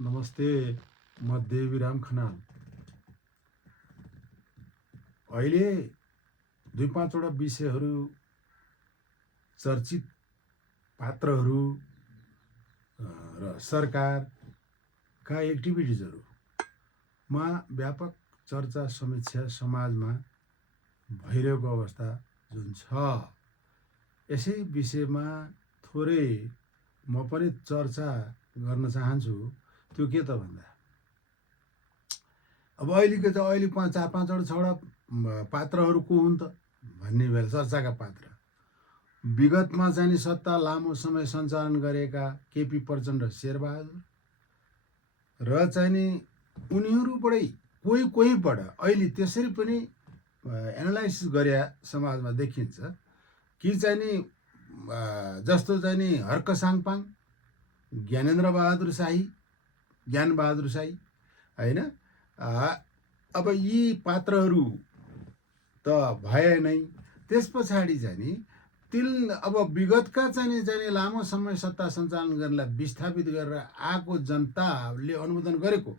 नमस्ते, म देवीराम खनाल। अहिले 2-5 वटा विषयहरू, चर्चित पात्रहरू र सरकारका एक्टिभिटिजहरूमा व्यापक चर्चा समीक्षा समाजमा भइरहेको अवस्था जुन छ, यसै विषयमा थोरै म पनि चर्चा गर्न चाहन्छु। त्यो के त भन्दा अब अहिले 4-5 पात्रहरू को हुन् त भन्ने बेला चर्चाका पात्र विगतमा चाहिँ सत्ता लामो समय सञ्चालन गरेका केपी प्रचण्ड, शेरबहादुर र चाहिँ उनीहरूबाटै कोहीबाट अहिले त्यसरी पनि एनालाइसिस गरे समाजमा देखिन्छ कि चाहिँ जस्तो चाहिँ हर्क साङपाङ, ज्ञानबहादुर शाही होइन। अब यी पात्रहरू त भए नै, त्यस पछाडि चाहिँ अब विगतका चाहिँ लामो समय सत्ता सञ्चालन गर्नलाई विस्थापित गरेर आएको जनताले अनुमोदन गरेको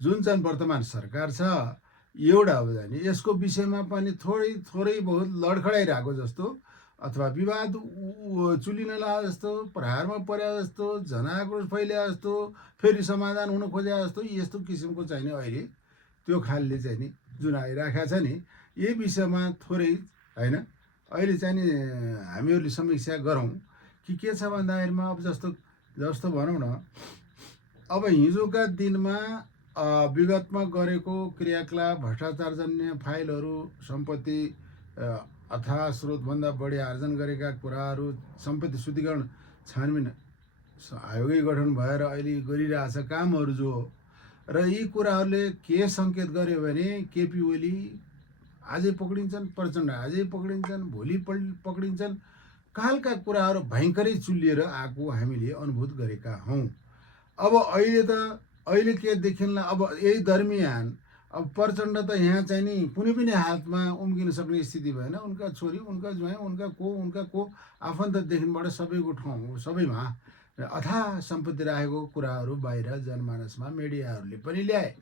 जुन चाहिँ वर्तमान सरकार छ, एउटा हो जाने यसको विषयमा पनि थोरै बहुत लडखडाइरहेको जस्तो अथवा विवाद चुलिन लाग्यो जस्तो, प्रहारमा पर्या जस्तो, जनाक्रोश फैल्या जस्तो, फेरि समाधान हुन खोजे जस्तो, यस्तो किसिमको चाहिँ अहिले त्यो खालले चाहिँ जुन आइराखेको छ नि, यही विषयमा थोरै होइन अहिले चाहिँ हामीहरूले समीक्षा गरौँ कि के छ भन्दाखेरिमा अब जस्तो भनौँ न, अब हिजोका दिनमा विगतमा गरेको क्रियाकलाप, भ्रष्टाचारजन्य फाइलहरू, सम्पत्ति अथाह स्रोतभन्दा बढी आर्जन गरेका कुराहरू, सम्पत्ति शुद्धिकरण छानबिन आयोगै गठन भएर अहिले गरिरहेछ कामहरू जो, र यी कुराहरूले के सङ्केत गर्यो भने केपी ओली आजै पक्रिन्छन्, प्रचण्ड आजै पक्रिन्छन्, भोलि पक्रिन्छन्, कालका कुराहरू भयङ्करै चुलिएर आएको हामीले अनुभूत गरेका हौँ। अब अहिले के देखिन्ला, अब यही दरमियान अब प्रचण्ड त यहाँ चाहिँ नि कुनै पनि हातमा उम्किन सक्ने स्थिति भएन। उनका छोरी, उनका ज्वाइँ, उनका को आफन्तदेखिबाट सबैको ठाउँ सबैमा अथाह सम्पत्ति राखेको कुराहरू बाहिर जनमानसमा मिडियाहरूले पनि ल्याए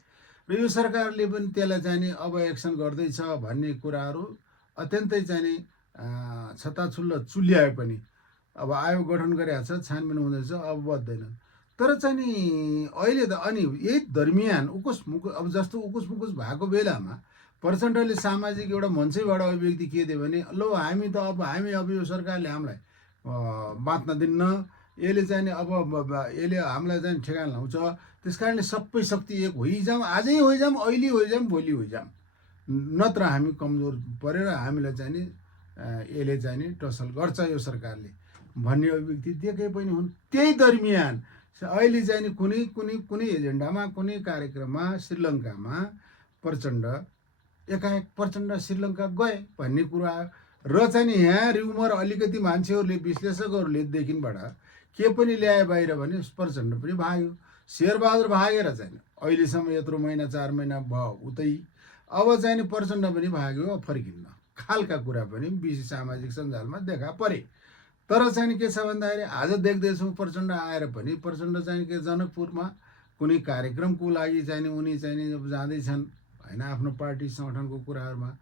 र यो सरकारले पनि त्यसलाई चाहिँ अब एक्सन गर्दैछ भन्ने कुराहरू अत्यन्तै चाहिँ छताछुल्ल चुल्याए पनि अब आयोग गठन गरेको छ, छानबिन हुँदैछ, अब बद्दैनन्। तर चाहिँ नि अहिले त अनि यही दरमियान अब जस्तो उकुस भएको बेलामा प्रचण्डले सामाजिक एउटा मञ्चैबाट अभिव्यक्ति के दियो भने हामी अब यो सरकारले हामीलाई बाँच्न दिन्न, यसले चाहिँ अब यसले हामीलाई चाहिँ ठेगान लाउँछ, त्यस कारणले सबै शक्ति एक होइजाउँ, आजै होइजाउँ, अहिले होइजाउँ, भोलि होइजाउँ, नत्र हामी कमजोर परेर हामीलाई चाहिँ नि यसले चाहिँ नि टसल गर्छ यो सरकारले भन्ने अभिव्यक्ति दिएकै पनि हुन्। त्यही दरमियान अहिले चाहिँ कुनै एजेन्डामा, कुनै कार्यक्रममा श्रीलङ्कामा एकाएक प्रचण्ड श्रीलङ्का गए भन्ने कुरा र चाहिँ नि यहाँ र्युमर अलिकति मान्छेहरूले, विश्लेषकहरूले देखिनबाट के पनि ल्याए बाहिर भने प्रचण्ड पनि भाग्यो, शेरबहादुर भागेर चाहिँ अहिलेसम्म यत्रो महिना 4 महिना भयो उतै, अब चाहिँ नि प्रचण्ड पनि भाग्यो फर्किन्न खालका कुरा पनि विशेष सामाजिक सञ्जालमा देखा परे। तर चाहिँ के छ भन्दाखेरि आज देख्दैछौँ प्रचण्ड आएर पनि प्रचण्ड चाहिँ के जनकपुरमा कुनै कार्यक्रमको लागि चाहिँ उनी चाहिँ जाँदैछन् होइन, आफ्नो पार्टी सङ्गठनको कुराहरूमा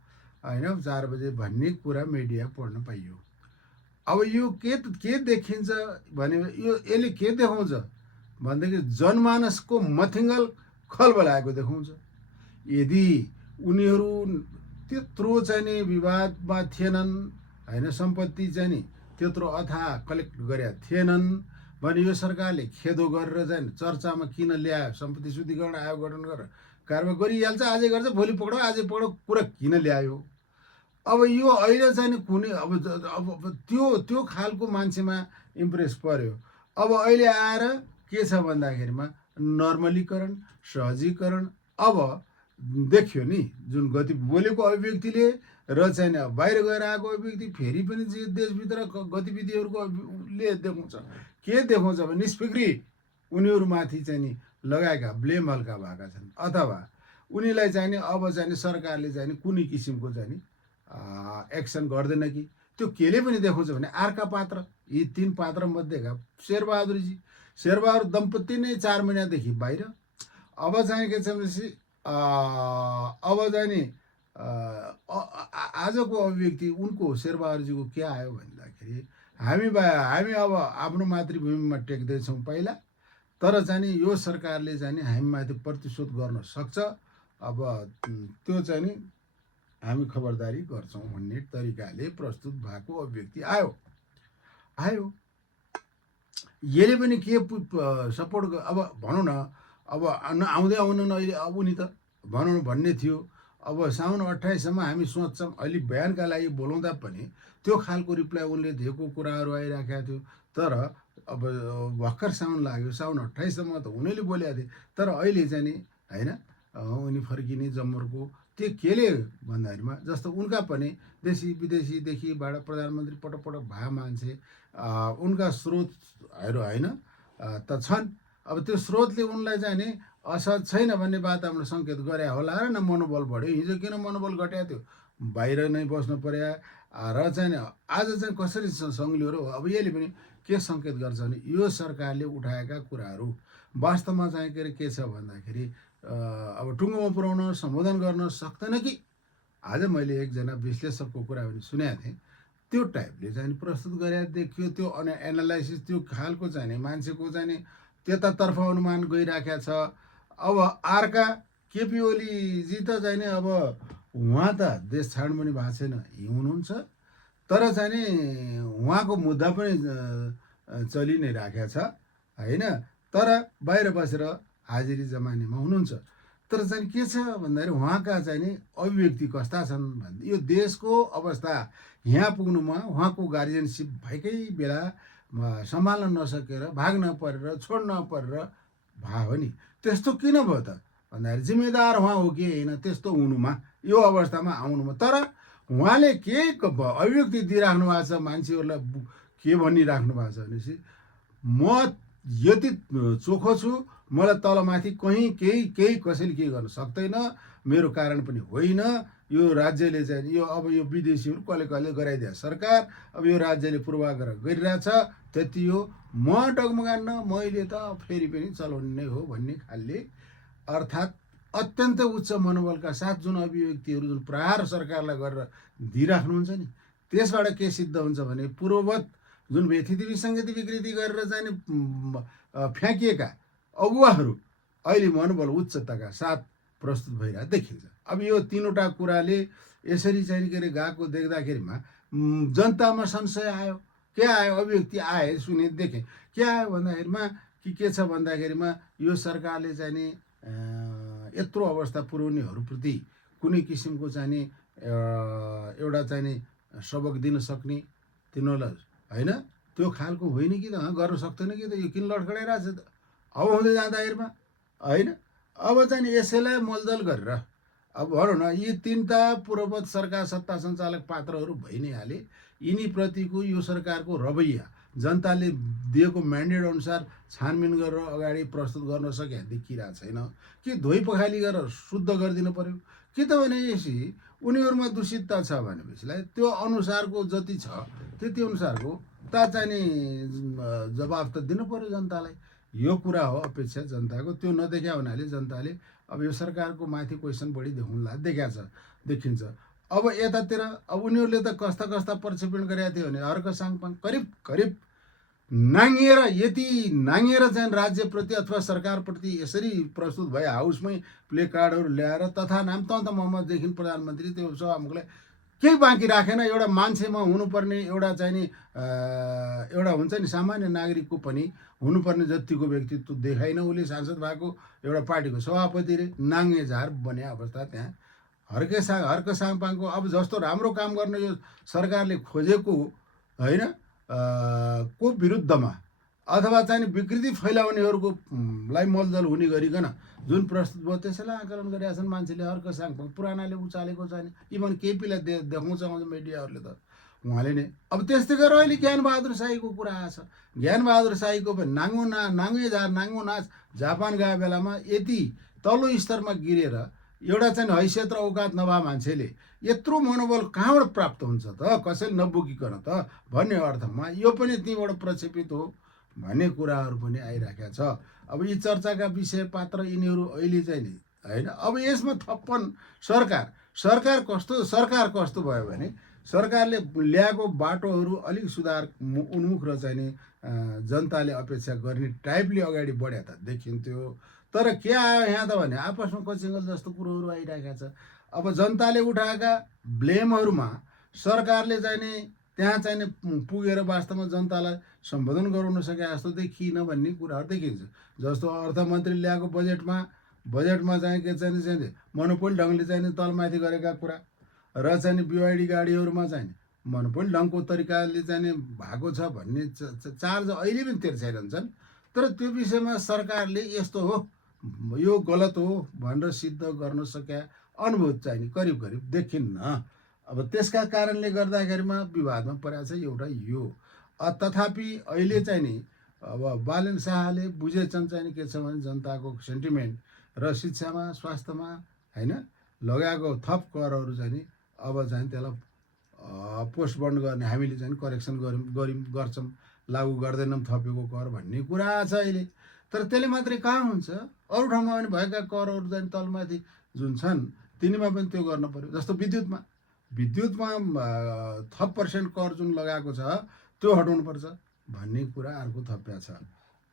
होइन, 4 बजे भन्ने कुरा मिडिया पढ्न पाइयो। अब यो के देखिन्छ भने यसले के देखाउँछ भनेदेखि जनमानसको मथिङ्गल खलबलाएको देखाउँछ। यदि उनीहरू त्यत्रो चाहिँ नि विवादमा थिएनन् होइन, सम्पत्ति चाहिँ नि त्यत्रो अथाह कलेक्ट गरेका थिएनन् भने यो सरकारले खेदो गरेर चाहिँ चर्चामा किन ल्यायो, सम्पत्ति शुद्धिकरण आयोग गठन गरेर कारबाही गरिहाल्छ, आजै गर्छ, भोलि पक्राउ, आजै पक्राउ कुरा किन ल्यायो। अब यो अहिले चाहिँ कुनै अब त्यो खालको मान्छेमा इम्प्रेस पर्यो। अब अहिले आएर के छ भन्दाखेरिमा नर्मलीकरण, सहजीकरण अब देखियो नि, जुन गति बोलेको अभिव्यक्तिले र चाहिँ बाहिर गएर आएको अभिव्यक्ति फेरि पनि देशभित्र गतिविधिहरूकोले देखाउँछ। के देखाउँछ भने निष्फिक्री उनीहरूमाथि चाहिँ नि लगाएका ब्लेम हल्का भएका छन्, अथवा उनीलाई चाहिँ अब चाहिँ सरकारले चाहिँ कुनै किसिमको चाहिँ एक्सन गर्दैन कि त्यो केले पनि देखाउँछ भने अर्का पात्र, यी 3 पात्र मध्येका शेरबहादुर दम्पति नै 4 महिनादेखि बाहिर। अब चाहिँ के छ भनेपछि अब चाहिँ नि आजको अभिव्यक्ति उनको शेरबहादुरजीको के आयो भन्दाखेरि हामी अब आफ्नो मातृभूमिमा टेक्दैछौँ पहिला, तर चाहिँ नि यो सरकारले चाहिँ नि हामीमाथि प्रतिशोध गर्न सक्छ, अब त्यो चाहिँ नि हामी खबरदारी गर्छौँ भन्ने तरिकाले प्रस्तुत भएको अभिव्यक्ति आयो। यसले पनि के सपोर्ट, अब भनौँ न, अब आउँदै आउनु न अहिले, अब उनी त भनौँ भन्ने थियो। अब साउन 28सम्म हामी सोच्छौँ, अहिले बयानका लागि बोलाउँदा पनि त्यो खालको रिप्लाई उनले दिएको कुराहरू आइराखेको थियो। तर अब भर्खर साउन लाग्यो, साउन 28सम्म त उनीहरूले बोलेको थिए, तर अहिले चाहिँ नि होइन उनी फर्किने जम्मरको त्यो केले भन्दाखेरिमा जस्तो उनका पनि देशी विदेशीदेखिबाट प्रधानमन्त्री पटक भए मान्छे, उनका स्रोतहरू होइन त छन्। अब त्यो स्रोतले उनलाई चाहिँ नि असहज छैन भन्ने वातावरण सङ्केत गरे होला र न मनोबल बढ्यो। हिजो किन मनोबल घट्या थियो, बाहिर नै बस्नु पर्या र चाहिँ आज चाहिँ कसरी सङ्ग्लियो र। अब यसले पनि के सङ्केत गर्छ भने यो सरकारले उठाएका कुराहरू वास्तवमा चाहिँ के छ भन्दाखेरि अब टुङ्गोमा पुर्याउन सम्बोधन गर्न सक्दैन कि। आज मैले एकजना विश्लेषकको कुरा पनि सुनेको थिएँ, त्यो टाइपले चाहिँ प्रस्तुत गरेर देखियो। त्यो एनालाइसिस त्यो खालको चाहिँ नि मान्छेको चाहिँ नि त्यतातर्फ अनुमान गइराखेको छ। अब अर्का केपी ओलीजी त चाहिँ नि अब उहाँ त देश छाड्नु पनि भएको छैन, हुनुहुन्छ, तर चाहिँ नि उहाँको मुद्दा पनि चलि नै राखेको छ होइन, तर बाहिर बसेर हाजिरी जमानेमा हुनुहुन्छ। तर चाहिँ के छ भन्दाखेरि उहाँका चाहिँ नि अभिव्यक्ति कस्ता छन् भन्दा यो देशको अवस्था यहाँ पुग्नुमा उहाँको गार्जियनसिप भएकै बेला सम्हाल्न नसकेर भाग्न परेर छोड्न परेर भयो नि। त्यस्तो किन भयो त भन्दाखेरि जिम्मेदार उहाँ हो कि होइन त्यस्तो हुनुमा, यो अवस्थामा आउनुमा। तर उहाँले के अभिव्यक्ति दिइराख्नु भएको छ मान्छेहरूलाई के भनिराख्नु भएको छ भनेपछि म यति चोखो छु, मलाई तलमाथि केही कसैले केही गर्न सक्दैन, मेरो कारण पनि होइन। यो राज्यले चाहिँ यो अब यो विदेशीहरू कसले गराइदिए सरकार, अब यो राज्यले पूर्वाग्रह गरिरहेछ, त्यति हो, म डगमगान्न, मैले त फेरि पनि चलाउने नै हो भन्ने खालले, अर्थात् अत्यन्तै उच्च मनोबलका साथ जुन अभिव्यक्तिहरू जुन प्रहार सरकारलाई गरेर दिइराख्नुहुन्छ नि, त्यसबाट के सिद्ध हुन्छ भने पूर्ववत जुन व्यथिति विसङ्गति विकृति गरेर चाहिँ फ्याँकिएका अगुवाहरू अहिले मनोबल उच्चताका साथ प्रस्तुत भइरहेको देखिन्छ। अब यो तीनवटा कुराले यसरी चाहिँ के अरे गएको देख्दाखेरिमा जनतामा संशय आयो। के आयो, अभिव्यक्ति आए, सुने, देखेँ। के आयो भन्दाखेरिमा के छ भन्दाखेरिमा यो सरकारले चाहिँ नि यत्रो अवस्था पुर्याउनेहरूप्रति कुनै किसिमको चाहिँ नि एउटा चाहिँ नि सबक दिन सक्ने तिनीहरूलाई होइन त्यो खालको होइन कि त गर्न सक्दैन कि त, यो किन लड्खडाइरहेछ त अब हुँदै जाँदाखेरिमा होइन। अब चाहिँ नि यसैलाई मलदल गरेर अब भनौँ न यी तीनटा पूर्ववत सरकार सत्ता सञ्चालक पात्रहरू भइ नै हाले, यिनीप्रतिको यो सरकारको रवैया जनताले दिएको म्यान्डेट अनुसार छानबिन गरेर अगाडि प्रस्तुत गर्न सके देखिरहेको छैन कि धोइ पखाली गरेर शुद्ध गरिदिनु पर्यो कि त भनेपछि उनीहरूमा दूषितता छ भनेपछिलाई त्यो अनुसारको जति छ त्यति अनुसारको त चाहिँ नि जवाफ त दिनु पर्यो जनतालाई। यो कुरा हो अपेक्षा जनताको, त्यो नदेख्या हुनाले जनताले अब यो सरकारको माथि क्वेसन बढी देखिन्छ। अब यतातिर अब उनीहरूले त कस्ता प्रक्षेपण गरेका थियो भने हर्क साङपाङ करिब नाङ्गिएर यति नाङ्गिएर चाहिँ राज्यप्रति अथवा सरकारप्रति यसरी प्रस्तुत भए हाउसमै प्ले कार्डहरू ल्याएर तथा नाम त मोहम्मददेखि प्रधानमन्त्री त्यो सभामुखलाई केही बाँकी राखेन। एउटा मान्छेमा हुनुपर्ने एउटा चाहिँ नि एउटा हुन्छ नि सामान्य नागरिकको पनि हुनुपर्ने जतिको व्यक्तित्व देखाइन उसले सांसद भएको एउटा पार्टीको सभापति रे नाङ्गे झार बने अवस्था त्यहाँ हर्क साङपाङको अब जस्तो राम्रो काम गर्न यो सरकारले खोजेको होइन को विरुद्धमा अथवा चाहिँ विकृति फैलाउनेहरूको लाई मलदल हुने गरिकन जुन प्रस्तुत भयो त्यसैलाई आकलन गरेका छन् मान्छेले। हर्क साङपाङ पुरानाले उचालेको छैन, इभन केपीलाई देखाउँछ मिडियाहरूले त उहाँले नै। अब त्यस्तै गरेर अहिले ज्ञानबहादुर शाहीको कुरा आएछ। ज्ञानबहादुर शाहीको पनि नाङ्गो नाच जापान गए बेलामा यति तल्लो स्तरमा गिरेर एउटा चाहिँ हैसियत र औकात नभए मान्छेले यत्रो मनोबल कहाँबाट प्राप्त हुन्छ त, कसैले नबोकिकन त भन्ने अर्थमा यो पनि त्यहीँबाट प्रक्षेपित हो भन्ने कुराहरू पनि आइराखेको छ। अब यी चर्चाका विषय पात्र यिनीहरू अहिले चाहिँ नि होइन। अब यसमा थप्पन सरकार कस्तो भयो भने सरकारले ल्याएको बाटोहरू अलिक सुधार उन्मुख र चाहिँ नि जनताले अपेक्षा गर्ने टाइपले अगाडि बढ्या त देखिन्थ्यो। तर के आयो यहाँ त भने आपसमा कचिङ्गल जस्तो कुरोहरू आइरहेका छ। अब जनताले उठाएका ब्लेमहरूमा सरकारले चाहिँ नि त्यहाँ चाहिँ नि पुगेर वास्तवमा जनतालाई सम्बोधन गराउन सके जस्तो देखिन भन्ने कुराहरू देखिन्छ। जस्तो अर्थमन्त्री ल्याएको बजेटमा चाहिँ के चाहिँ मोनोपोली ढङ्गले चाहिँ नि तलमाथि गरेका कुरा र चाहिँ नि बिवाइडी गाडीहरूमा चाहिँ मोनोपोली ढङ्गको तरिकाले चाहिँ नि भएको छ भन्ने चार्ज अहिले पनि तिर्छाइरहन्छन्। तर त्यो विषयमा सरकारले यस्तो हो यो गलत हो भनेर सिद्ध गर्न सके अनुभूत चाहिँ नि करिब देखिन्न। अब त्यसका कारणले गर्दाखेरिमा विवादमा परेको छ एउटा यो। तथापि अहिले चाहिँ नि अब बालेन शाहले बुझेछन् चाहिँ नि के छ भने जनताको सेन्टिमेन्ट र शिक्षामा स्वास्थ्यमा होइन लगाएको थप करहरू चाहिँ नि अब चाहिँ त्यसलाई पोस्टपोन गर्ने हामीले चाहिँ करेक्सन गर्छौँ लागू गर्दैनौँ थपेको कर भन्ने कुरा छ अहिले। तर त्यसले मात्रै कहाँ हुन्छ, अरू ठाउँमा पनि भएका करहरू चाहिँ तलमाथि जुन छन् तिनीमा पनि त्यो गर्नु पर्यो। जस्तो विद्युतमा थप पर्सेन्ट कर जुन लगाएको छ त्यो हटाउनुपर्छ भन्ने कुरा अर्को थप्या छ।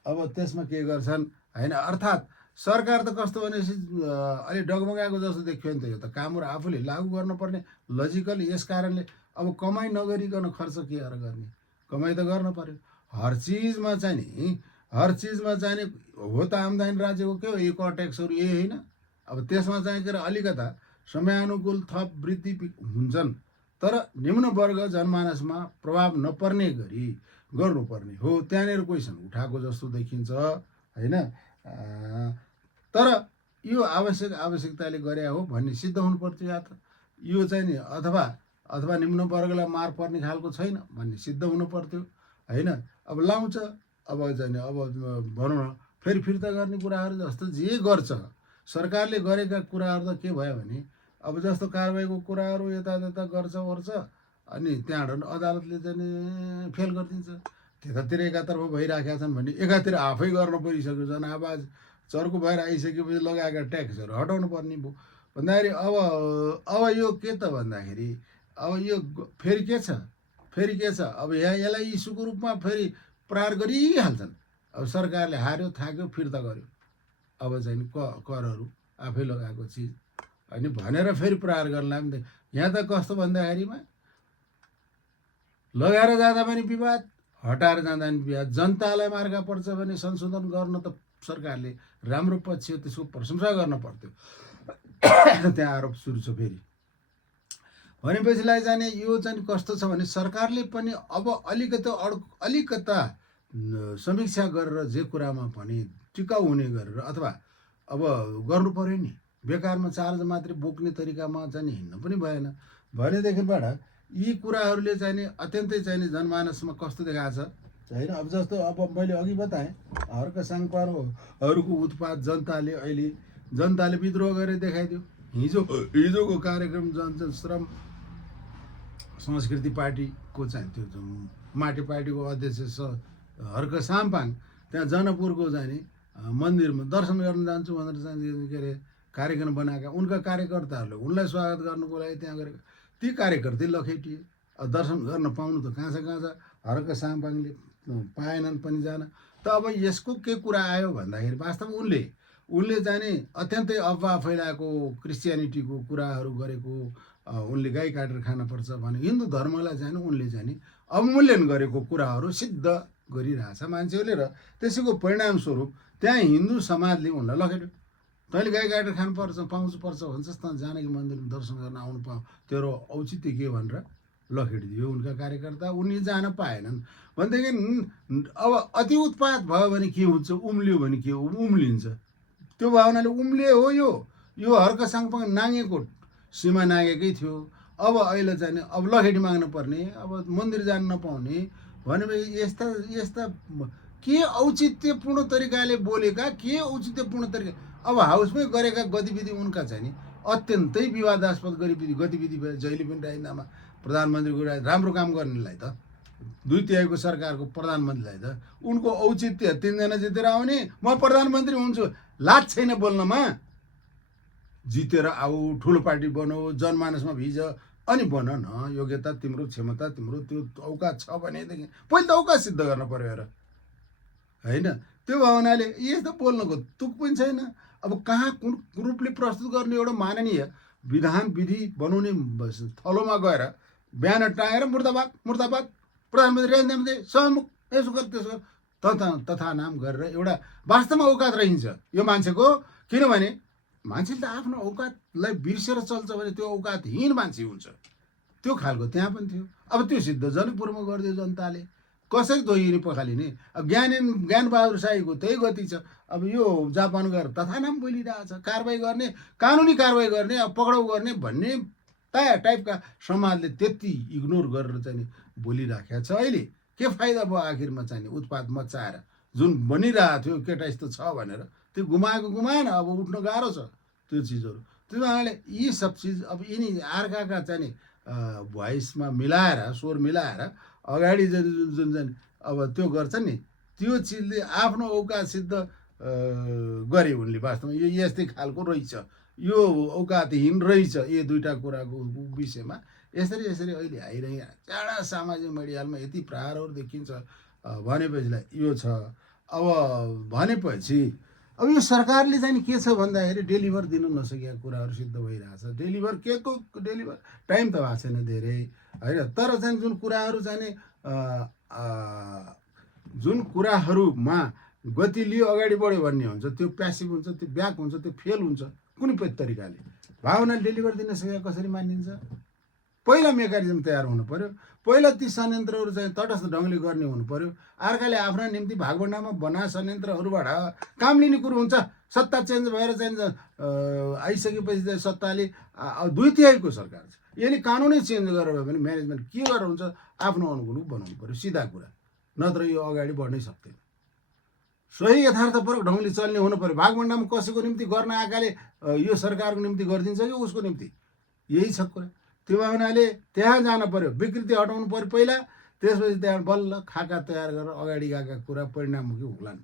अब त्यसमा के गर्छन् होइन। अर्थात् सरकार त कस्तो भनेपछि अलि डगमगाएको जस्तो देखियो नि त। यो त कामहरू आफूले लागू गर्नुपर्ने लजिकली। यस कारणले अब कमाइ नगरिकन खर्च के गर्ने, कमाइ त गर्न पर्यो। हर चिजमा चाहिँ नि हो त आम्दानी राज्यको के हो यो कर ट्याक्सहरू यही होइन। अब त्यसमा चाहिँ के अलिकता समयानुकूल थप वृद्धि हुन्छन् तर निम्न वर्ग जनमानसमा प्रभाव नपर्ने गरी गर्नुपर्ने हो। त्यहाँनिर क्वेसन उठाएको जस्तो देखिन्छ होइन। तर यो आवश्यकताले गरे हो भन्ने सिद्ध हुनु पर्थ्यो या त यो चाहिँ नि अथवा निम्न वर्गलाई मार पर्ने खालको छैन भन्ने सिद्ध हुनु पर्थ्यो होइन। अब लाउँछ अब चाहिँ अब भनौँ न फेरि फिर्ता गर्ने कुराहरू जस्तो जे गर्छ सरकारले गरेका कुराहरू त के भयो भने अब जस्तो कारबाहीको कुराहरू यता गर्छ अनि त्यहाँबाट अदालतले चाहिँ फेल गरिदिन्छ। त्यतातिर एकातर्फ भइराखेका छन् भने एकातिर आफै गर्न परिसक्यो झन् आवाज चर्को भएर आइसकेपछि लगाएका ट्याक्सहरू हटाउनु पर्ने भयो भन्दाखेरि अब यो के त भन्दाखेरि अब यो फेरि के छ अब यसलाई इस्युको रूपमा फेरि प्रहार गरिहाल्छन्। अब सरकारले हार्यो थाक्यो फिर्ता गर्यो अब चाहिँ करहरू आफै लगाएको चिज अनि भनेर फेरि प्रहार गर्नलाई पनि यहाँ त कस्तो भन्दाखेरिमा लगाएर जाँदा पनि विवाद, हटाएर जाँदा पनि विवाद। जनतालाई मार्का पर्छ भने संशोधन गर्न त सरकारले राम्रो पक्ष हो त्यसको प्रशंसा गर्न पर्थ्यो। त्यहाँ आरोप सुरु छ फेरि भनेपछिलाई जाने यो चाहिँ कस्तो छ भने सरकारले पनि अब अलिकता समीक्षा गरेर जे कुरामा पनि टिकाउ हुने गरेर अथवा अब गर्नु पर्यो नि। बेकारमा चार्ज मात्रै बोक्ने तरिकामा चाहिँ हिँड्नु पनि भएन। भनेदेखिबाट यी कुराहरूले चाहिँ नि अत्यन्तै चाहिँ नि जनमानसमा कस्तो देखाएको छ होइन। अब जस्तो अब मैले अघि बताएँ हर्क साङपारोहरूको उत्पात जनताले विद्रोह गरेर देखाइदियो। हिजोको कार्यक्रम जनश्रम संस्कृति पार्टीको चाहिँ त्यो माटे पार्टीको अध्यक्ष हर्क साम्पाङ त्यहाँ जनकपुरको चाहिँ नि मन्दिरमा दर्शन गर्न जान्छु भनेर चाहिँ के अरे कार्यक्रम बनाएका उनका कार्यकर्ताहरूले उनलाई स्वागत गर्नुको लागि त्यहाँ गरेका ती कार्यकर्ता लखेटिए। दर्शन गर्न पाउनु त कहाँ छ हर्क साम्पाङले पाएनन् पनि जान। त अब यसको के कुरा आयो भन्दाखेरि वास्तवमा उनले चाहिँ नि अत्यन्तै अफवाह फैलाएको क्रिस्चियनिटीको कुराहरू गरेको उनले गाई काटेर खानुपर्छ भने हिन्दू धर्मलाई चाहिँ उनले चाहिँ नि अवमूल्यन गरेको कुराहरू सिद्ध गरिरहेछ मान्छेहरूले। र त्यसैको परिणामस्वरूप त्यहाँ हिन्दू समाजले उनलाई लखेट्यो। तैँले गाई काटेर खानुपर्छ पर्छ भन्छस् त जानकी मन्दिरमा दर्शन गर्न आउनु तेरो औचित्य के भनेर लखेटिदियो उनका कार्यकर्ता। उनी जान पाएनन् भनेदेखि अब अति उत्पात भयो भने के हुन्छ, उम्लियो भने के उम्लिन्छ। त्यो भावनाले उम्लिए हो। यो हर्क साङपाङ नाङ्गेको सीमा नागेकै थियो। अब अहिले चाहिँ अब लखेटी माग्नु पर्ने, अब मन्दिर जान नपाउने भनेपछि यस्ता के औचित्यपूर्ण तरिकाले बोलेका के औचित्यपूर्ण तरिका अब हाउसमै गरेका गतिविधि उनका चाहिँ नि अत्यन्तै विवादास्पद गतिविधि जहिले पनि राजीनामा प्रधानमन्त्रीको राम्रो काम गर्नेलाई त 2/3 सरकारको प्रधानमन्त्रीलाई त उनको औचित्य 3 जना जितेर आउने म प्रधानमन्त्री हुन्छु, लाज छैन बोल्नमा। जितेर आऊ, ठुलो पार्टी बनाऊ, जनमानसमा भिज, अनि बन न। योग्यता तिम्रो, क्षमता तिम्रो, त्यो औकात छ भनेदेखि पहिले त औकात सिद्ध गर्न पर्यो हेर, होइन? त्यो भावनाले यस्तो बोल्नको तुक पनि छैन। अब कहाँ कुन रूपले प्रस्तुत गर्ने एउटा माननीय विधान विधि बनाउने थलोमा गएर बिहान टाँगेर मुर्दाबाद मुर्दाबाद प्रधानमन्त्री नरेन्द्र मोदी सहमुख, यसो गर त्यसो गर तथा नाम गरेर एउटा वास्तवमा औकात रहन्छ यो मान्छेको। किनभने मान्छेले त आफ्नो औकातलाई बिर्सेर चल्छ भने त्यो औकातहीन मान्छे हुन्छ। त्यो खालको त्यहाँ पनि थियो। अब त्यो सिद्ध जनकपुरमा गरिदियो जनताले, कसरी दोहोरी पखालिने? अब ज्ञानबहादुर शाहीको त्यही गति छ। अब यो जापान गएर तथा नाम बोलिरहेछ, कारवाही गर्ने, कानुनी कारवाही गर्ने, अब पक्राउ गर्ने भन्ने टाइपका समाजले त्यति इग्नोर गरेर चाहिँ बोलिराखेको छ। अहिले के फाइदा भयो आखिरमा चाहिँ उत्पात मचाएर जुन बनिरहेको थियो केटा यस्तो छ भनेर, त्यो गुमाएको गुमाएन, अब उठ्न गाह्रो छ त्यो चिजहरू। त्यो कारणले यी सब चिज अब यिनी अर्काका चाहिँ भोइसमा मिलाएर, स्वर मिलाएर अगाडि जुन जुन चाहिँ अब त्यो गर्छ नि, त्यो चिजले आफ्नो औकात सिद्ध गरे उनले। वास्तवमा यो यस्तै खालको रहेछ, यो औकातहीन रहेछ। यो दुईवटा कुराको विषयमा यसरी यसरी अहिले आइरहे चाँडा सामाजिक मिडियामा यति प्रहारहरू देखिन्छ भनेपछिलाई यो छ। अब भनेपछि अब यो सरकारले चाहिँ के छ भन्दाखेरि डेलिभर दिनु नसकेका कुराहरू सिद्ध भइरहेछ। डेलिभर के को डेलिभर टाइम त भएको छैन धेरै, होइन? तर चाहिँ जुन कुराहरू चाहिँ जुन कुराहरूमा गति लियो अगाडि बढ्यो भन्ने हुन्छ, त्यो प्यासिभ हुन्छ, त्यो ब्याक हुन्छ, त्यो फेल हुन्छ कुनै पनि तरिकाले। भावना डेलिभर दिन सकेका कसरी मानिन्छ? पहिला मेकानिजम तयार हुनु पर्यो। पहिला ती संयन्त्रहरू चाहिँ तटस्थ ढङ्गले गर्ने हुनु पर्यो। अर्काले आफ्ना निम्ति भागभण्डामा बना संयन्त्रहरूबाट काम लिने कुरो हुन्छ। सत्ता चेन्ज भएर चाहिँ आइसकेपछि चाहिँ सत्ताले 2/3 सरकार छ, यसले कानुनै चेन्ज गरेर भयो भने म्यानेजमेन्ट के गरेर हुन्छ? आफ्नो अनुकूल बनाउनु पर्यो, सिधा कुरा। नत्र यो अगाडि बढ्नै सक्दैन। सही यथार्थपरक ढङ्गले चल्ने हुनु पर्यो। भागभण्डामा कसैको निम्ति गर्न आएकाले यो सरकारको निम्ति गरिदिन्छ कि उसको निम्ति, यही छ कुरा। त्यो भावनाले त्यहाँ जान पर्यो, विकृति हटाउनु पर्यो पहिला, त्यसपछि त्यहाँ बल्ल खाका तयार गरेर अगाडि गएका कुरा परिणाममुखी हुलान्।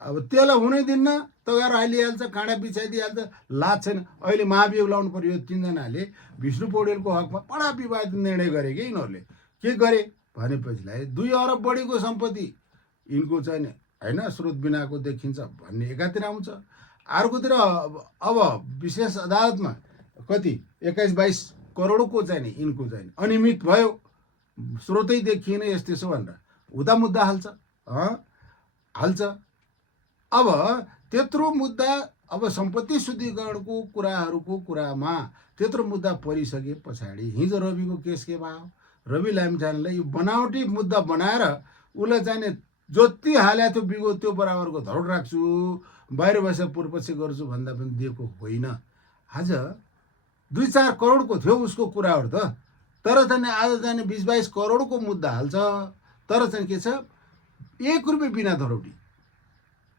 अब त्यसलाई हुनै दिन्न, तगार हालिहाल्छ, काँडा बिछाइदिइहाल्छ, लाज छैन। अहिले महाभियोग लाउनु पर्यो। यो 3 जनाले विष्णु पौडेलको हकमा बडा विवादित निर्णय गरे कि यिनीहरूले। के गरे भनेपछिलाई 2 अरब बढीको सम्पत्ति यिनको चाहिँ होइन स्रोत बिनाको देखिन्छ भन्ने एकातिर आउँछ। अर्कोतिर अब विशेष अदालतमा कति 21-22 करोडको चाहिँ यिनको चाहिँ अनियमित भयो, स्रोतै देखिएन यस्तो यसो भनेर उता मुद्दा हाल्छ। अब त्यत्रो मुद्दा, अब सम्पत्ति शुद्धिकरणको कुरामा त्यत्रो मुद्दा परिसके पछाडि हिजो रविको केस के भयो? रवि लामिछानेलाई यो बनावटी मुद्दा बनाएर उसलाई चाहिँ जति हाल्या थियो बिगो त्यो बराबरको धरोड राख्छु, बाहिर बसेर पूर्वपक्ष गर्छु भन्दा पनि दिएको होइन। आज 2-4 करोडको थियो उसको कुराहरू त, तर चाहिँ आज चाहिँ 20-22 करोडको मुद्दा हाल्छ। तर चाहिँ के छ? 1 रुपियाँ बिना धरोडी,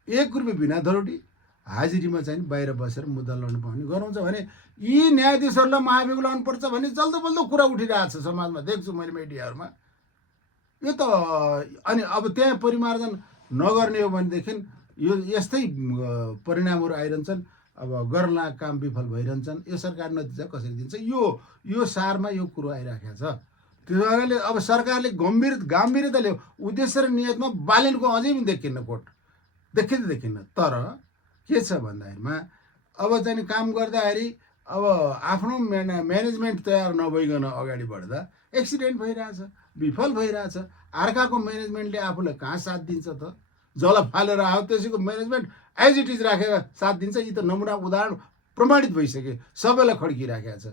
1 रुपियाँ बिना धरोडी हाजिरीमा चाहिँ बाहिर बसेर मुद्दा लड्नु पाउने गराउँछ भने यी न्यायाधीशहरूलाई महाभियोग लाउनुपर्छ भन्ने जल्दो बल्दो कुरा उठिरहेको छ समाजमा, देख्छु मैले मिडियाहरूमा। यो त अनि अब त्यहाँ परिमार्जन नगर्ने हो भनेदेखि यो यस्तै परिणामहरू आइरहन्छन्। अब गर्ला काम विफल भइरहन्छन्। यो सरकार नतिजा कसरी दिन्छ? यो सारमा यो कुरो आइराखेको छ। त्यो कारणले अब सरकारले गम्भीरताले उद्देश्य र नियतमा बालेनको अझै पनि देखिन्न, कोट देखिन्न। तर के छ भन्दाखेरिमा अब चाहिँ काम गर्दाखेरि अब आफ्नो म्यानेजमेन्ट तयार नभइकन अगाडि बढ्दा एक्सिडेन्ट भइरहेछ, विफल भइरहेछ। अर्काको म्यानेजमेन्टले आफूलाई कहाँ साथ दिन्छ त? जल फालेर आयो त्यसैको म्यानेजमेन्ट एज इट इज राखेर साथ दिन्छ? यी त नमुना उदाहरण प्रमाणित भइसके, सबैलाई खड्किराखेको छ,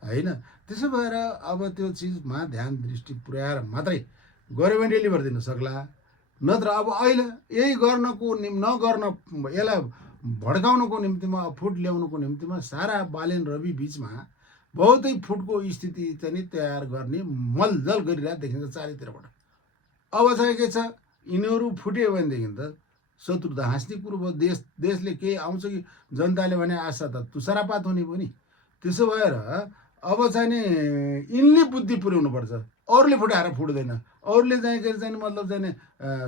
होइन? त्यसो भएर अब त्यो चिजमा ध्यान दृष्टि पुर्याएर मात्रै गऱ्यो भने डेलिभर दिन सक्ला। नत्र अब अहिले यही गर्नको नगर्न, यसलाई भड्काउनको निम्तिमा, फुट ल्याउनुको निम्तिमा सारा बालेन रवि बिचमा बहुतै फुटको स्थिति चाहिँ तयार गर्ने मलजल गरिरहेको देखिन्छ चारैतिरबाट। अब चाहिँ के छ? यिनीहरू फुट्यो भनेदेखि त शत्रु त हाँस्ने कुरो भयो। देशले केही आउँछ कि जनताले भने आशा त तुषारापात हुने भयो नि। त्यसो भएर अब चाहिँ नि यिनले बुद्धि पुर्याउनु पर्छ। अरूले फुटाएर फुट्दैन। अरूले चाहिँ के चाहिँ मतलब चाहिँ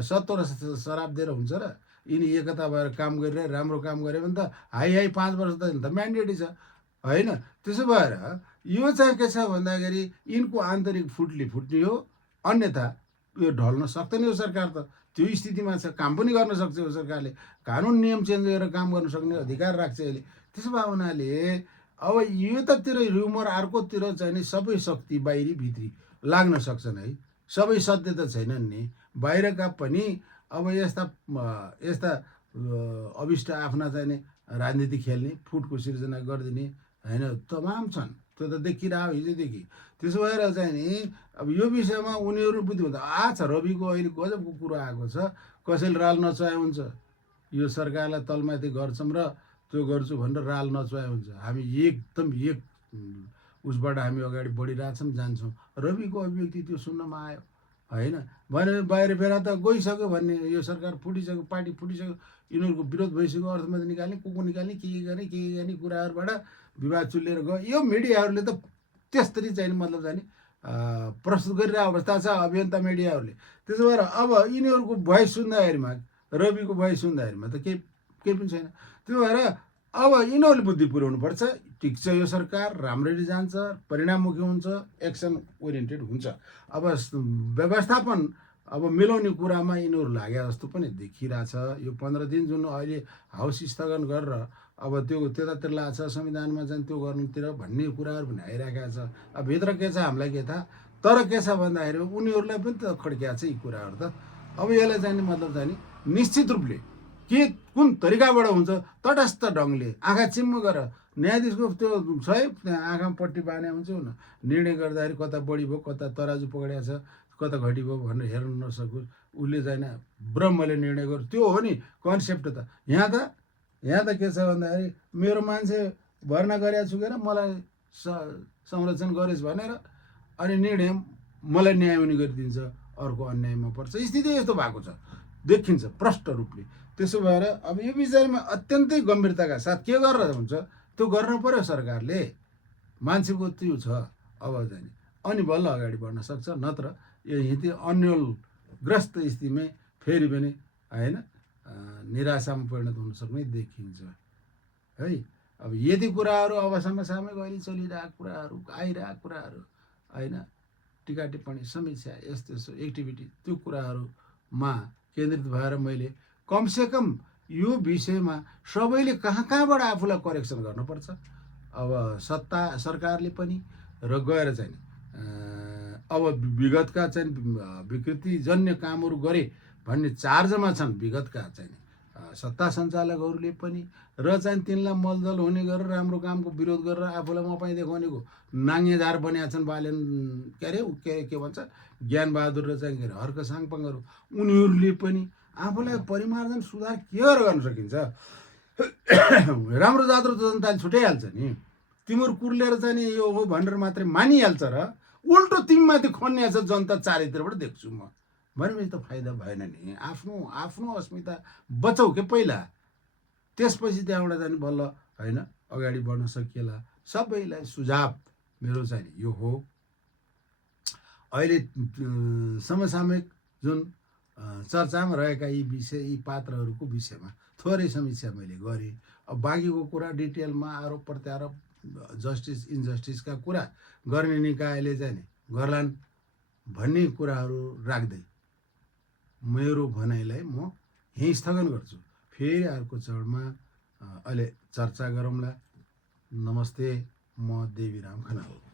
70 शराब दिएर हुन्छ र? यिनी एकता भएर काम गरेर राम्रो काम गऱ्यो भने त हाई 5 वर्ष त म्यान्डेटै छ होइन। त्यसो भएर यो चाहिँ के छ भन्दाखेरि यिनको आन्तरिक फुट्ने हो, अन्यथा यो ढल्न सक्दैन। यो सरकार त त्यो स्थितिमा छ, काम पनि गर्न सक्छ यो सरकारले, कानुन नियम चेन्ज गरेर काम गर्न सक्ने अधिकार राख्छ यसले। त्यसो भए हुनाले अब योतातिर ह्युमर, अर्कोतिर चाहिँ नि सबै शक्ति बाहिरी भित्री लाग्न सक्छन् है। सबै सत्य त छैनन् नि, बाहिरका पनि अब यस्ता अभिष्ट आफ्ना चाहिँ नि राजनीति खेल्ने, फुटको सिर्जना गरिदिने होइन तमाम छन्, त्यो त देखिरह्यो हिजोदेखि। त्यसो भएर चाहिँ नि अब यो विषयमा उनीहरू बुद्धि हुन्छ। छ रविको अहिले गजबको कुरो आएको छ, कसैले राल नचुहाए हुन्छ, यो सरकारलाई तलमाथि गर्छौँ र त्यो गर्छु भनेर राल नचुहाए हुन्छ। हामी एकदम एक उसबाट हामी अगाडि बढिरहेछौँ, जान्छौँ। रविको अभिव्यक्ति त्यो सुन्नमा आयो होइन। भने बाहिर फेर त गइसक्यो भन्ने, यो सरकार फुटिसक्यो, पार्टी फुटिसक्यो, यिनीहरूको विरोध भइसक्यो, अर्थमन्त्री निकाल्ने, को निकाल्ने, के गर्ने कुराहरूबाट विवाद चुलेर गयो। यो मिडियाहरूले त त्यसरी चाहिँ मतलब चाहिँ प्रस्तुत गरिरहेको अवस्था छ, अभियन्ता मिडियाहरूले। त्यसो भएर अब यिनीहरूको भोइस सुन्दाखेरिमा, रविको भोइस सुन्दाखेरिमा त केही पनि छैन। त्यो भएर अब यिनीहरूले बुद्धि पुर्याउनु पर्छ। ठिक छ, यो सरकार राम्ररी जान्छ, परिणाममुखी हुन्छ, एक्सन ओरिएन्टेड हुन्छ। अब व्यवस्थापन अब मिलाउने कुरामा यिनीहरू लागे जस्तो पनि देखिरहेछ। यो 15 दिन जुन अहिले हाउस स्थगन गरेर अब त्यो त्यतातिर लाग्छ, संविधानमा चाहिँ त्यो गर्नुतिर भन्ने कुराहरू पनि आइरहेको छ। अब भित्र के छ हामीलाई के थाहा, तर के छ भन्दाखेरि उनीहरूलाई पनि त खड्किएको छ यी कुराहरू त। अब यसलाई चाहिँ मतलब चाहिँ नि निश्चित रूपले के कुन तरिकाबाट हुन्छ, तटस्थ ढङ्गले आँखा चिम्म गरेर न्यायाधीशको त्यो छ है, त्यहाँ आँखामा पट्टी बाँधे हुन्छ न, निर्णय गर्दाखेरि कता बढी भयो, कता तराजु पक्रिया छ, कता घटी भयो भनेर हेर्न नसकोस्, उसले चाहिँ ब्रह्मले निर्णय गर्यो, त्यो हो नि कन्सेप्ट त। यहाँ त के छ भन्दाखेरि मेरो मान्छे भर्ना गरेका छुकेर मलाई संरक्षण गरेस् भनेर अनि निर्णय मलाई न्याय पनि गरिदिन्छ, अर्को अन्यायमा पर्छ। स्थिति यस्तो भएको छ देखिन्छ प्रष्ट रूपले। त्यसो भएर अब यो विषयमा अत्यन्तै गम्भीरताका साथ के गरेर हुन्छ त्यो गर्न पर्यो सरकारले। मान्छेको त्यो छ अब चाहिँ अनि बल्ल अगाडि बढ्न सक्छ, नत्र यो यति अन्यलग्रस्त स्थितिमै फेरि पनि होइन निराशामा परिणत हुन सक्ने देखिन्छ है। अब यदि कुराहरू अब समसामयिक अहिले चलिरहेको कुराहरू, आइरहेको कुराहरू होइन, टिका टिप्पणी, समीक्षा, यस्तो यस्तो एक्टिभिटी, त्यो कुराहरूमा केन्द्रित भएर मैले कमसेकम यो विषयमा सबैले कहाँबाट आफूलाई करेक्सन गर्नुपर्छ। अब सरकारले पनि र गएर चाहिँ अब विगतका चाहिँ विकृतिजन्य कामहरू गरे भन्ने चार्जमा छन् विगतका चाहिँ सत्ता सञ्चालकहरूले पनि, र चाहिँ तिनलाई मलदल हुने गरेर राम्रो कामको विरोध गरेर आफूलाई मपाइ देखाउनेको नाङ्गेदार बनिया छन् बालेन के भन्छ ज्ञानबहादुर र चाहिँ के अरे हर्क साङपाङहरू। उनीहरूले पनि आफूलाई परिमार्जन सुधार के गर्न सकिन्छ, राम्रो जात्रो त जनताले छुट्याइहाल्छ नि, तिमीहरू कुर्लेर चाहिँ नि यो हो भनेर मात्रै मानिहाल्छ र उल्टो तिमीमाथि खन्या छ जनता चारैतिरबाट देख्छु म भनेपछि त फाइदा भएन नि। आफ्नो अस्मिता बचाउ के पहिला, त्यसपछि त्यहाँबाट जाने बल्ल होइन अगाडि बढ्न सकिएला। सबैलाई सुझाव मेरो चाहिँ यो हो, अहिले समसामयिक जुन चर्चामा रहेका यी पात्रहरूको विषयमा थोरै समीक्षा मैले गरेँ। अब बाँकीको कुरा डिटेलमा आरोप प्रत्यारोप, जस्टिस इन्जस्टिसका कुरा गर्ने निकायले चाहिँ गर्लान् भन्ने कुराहरू राख्दै मेरो भनाइलाई म यहीँ स्थगन गर्छु। फेरि अर्को चरणमा अहिले चर्चा गरौँला। नमस्ते, म देवीराम खनाल।